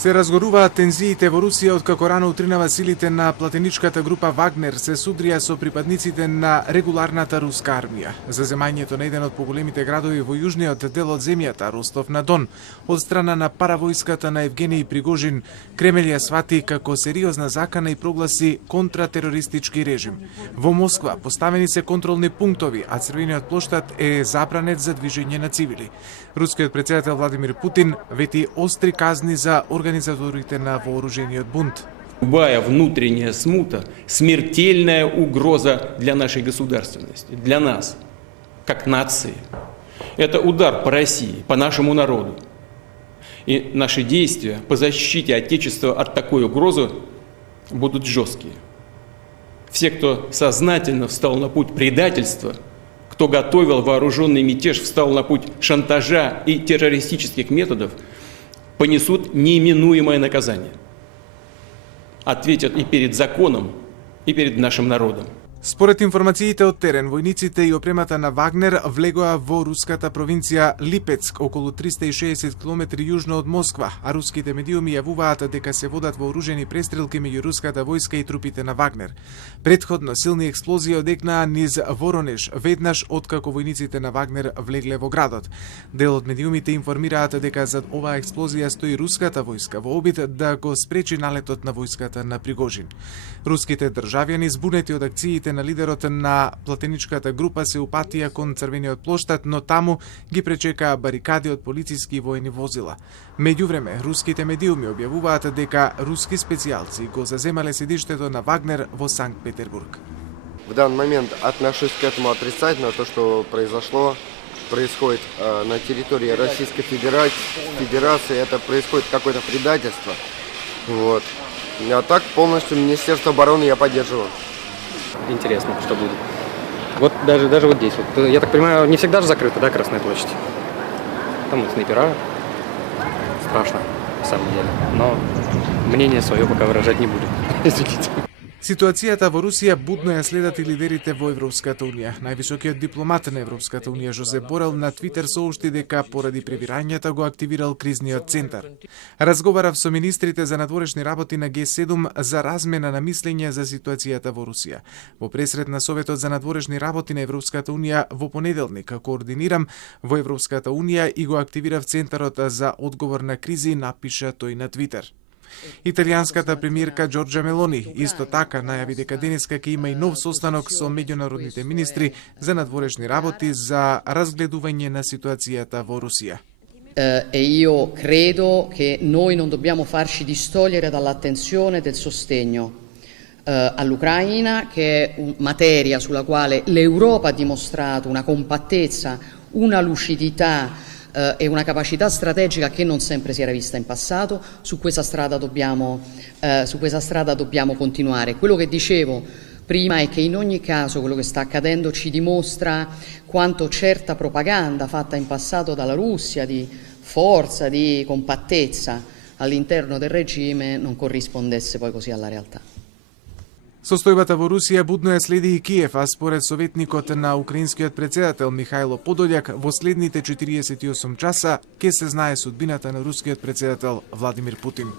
Се разгоруваат тензиите во Русија откако рано утринава силите на платеничката група Вагнер се судрија со припадниците на регуларната руска армија. За земањето на еден од поголемите градови во јужниот дел од земјата, Ростов на Дон, од страна на паравојската на Евгений Пригожин, Кремљ ја свати како сериозна закана и прогласи контратерористички режим. Во Москва поставени се контролни пунктови, а Црвениот плоштад е забранет за движење на цивили. Рускиот претседател Владимир Путин вети остри казни за организаторите на вооружениот бунт. Любая внутренняя смута – смертельная угроза для нашей государственности, для нас, как нации. Это удар по России, по нашему народу. И наши действия по защите Отечества от такой угрозы будут жесткие. Все, кто сознательно встал на путь предательства, кто готовил вооруженный мятеж, встал на путь шантажа и террористических методов, понесут неименуемое наказание. Ответят и перед законом, и перед нашим народом. Според информациите од терен, војниците и опремата на Вагнер влегоа во руската провинција Липецк, околу 360 км јужно од Москва, а руските медиуми јавуваат дека се водат вооружени престрелки меѓу руската војска и трупите на Вагнер. Предходно силни експлозии одекнаа низ Воронеж, веднаш откако војниците на Вагнер влегле во градот. Дел од медиумите информираат дека зад оваа експлозија стои руската војска во обид да го спречи налетот на војската на Пригожин. Руските државјани збунети од акциите на лидерот на платеничката група се упатија кон Црвениот плоштад, но таму ги пречекаа барикади од полициски и воени возила. Меѓувреме, руските медиуми објавуваат дека руски специјалци го заземале седиштето на Вагнер во Санкт Петербург. В данный момент отношусь к этому отрицательно. То, что произошло, происходит на территории Российской Федерации. Это происходит какое-то предательство. Вот. А так полностью Министерство обороны я поддерживаю. Интересно, что будет. Вот даже вот здесь. Вот, я так понимаю, не всегда же закрыта, да, Красная площадь? Там вот снайпера. Страшно, на самом деле. Но мнение свое пока выражать не буду. Извините. Ситуацијата во Русија будно ја следат и лидерите во Европската Унија. Највисокиот дипломат на Европската Унија Жозеп Борел на Твитер соопшти дека поради превирањата го активирал кризниот центар. Разговарав со министрите за надворешни работи на Г7 за размена на мислење за ситуацијата во Русија. Во пресред на Советот за надворешни работи на Европската Унија во понеделник координирам во Европската Унија и го активирав центарот за одговор на кризи, напиша тој на Твитер. Италијанската премиерка Џорџа Мелони исто така најави дека денеска ќе има и нов состанок со меѓународните министри за надворешни работи за разгледување на ситуацијата во Русија. E io credo che noi non dobbiamo farci distogliere dall'attenzione del sostegno all'Ucraina, che è materia sulla quale l'Europa ha dimostrato una compattezza, una lucidità e una capacità strategica che non sempre si era vista in passato. Su questa strada dobbiamo continuare. Quello che dicevo prima è che in ogni caso quello che sta accadendo ci dimostra quanto certa propaganda fatta in passato dalla Russia di forza, di compattezza all'interno del regime non corrispondesse poi così alla realtà. Состојбата во Русија будно ја следи и Киев, а според советникот на украинскиот претседател Михајло Подољак, во следните 48 часа ќе се знае судбината на рускиот претседател Владимир Путин.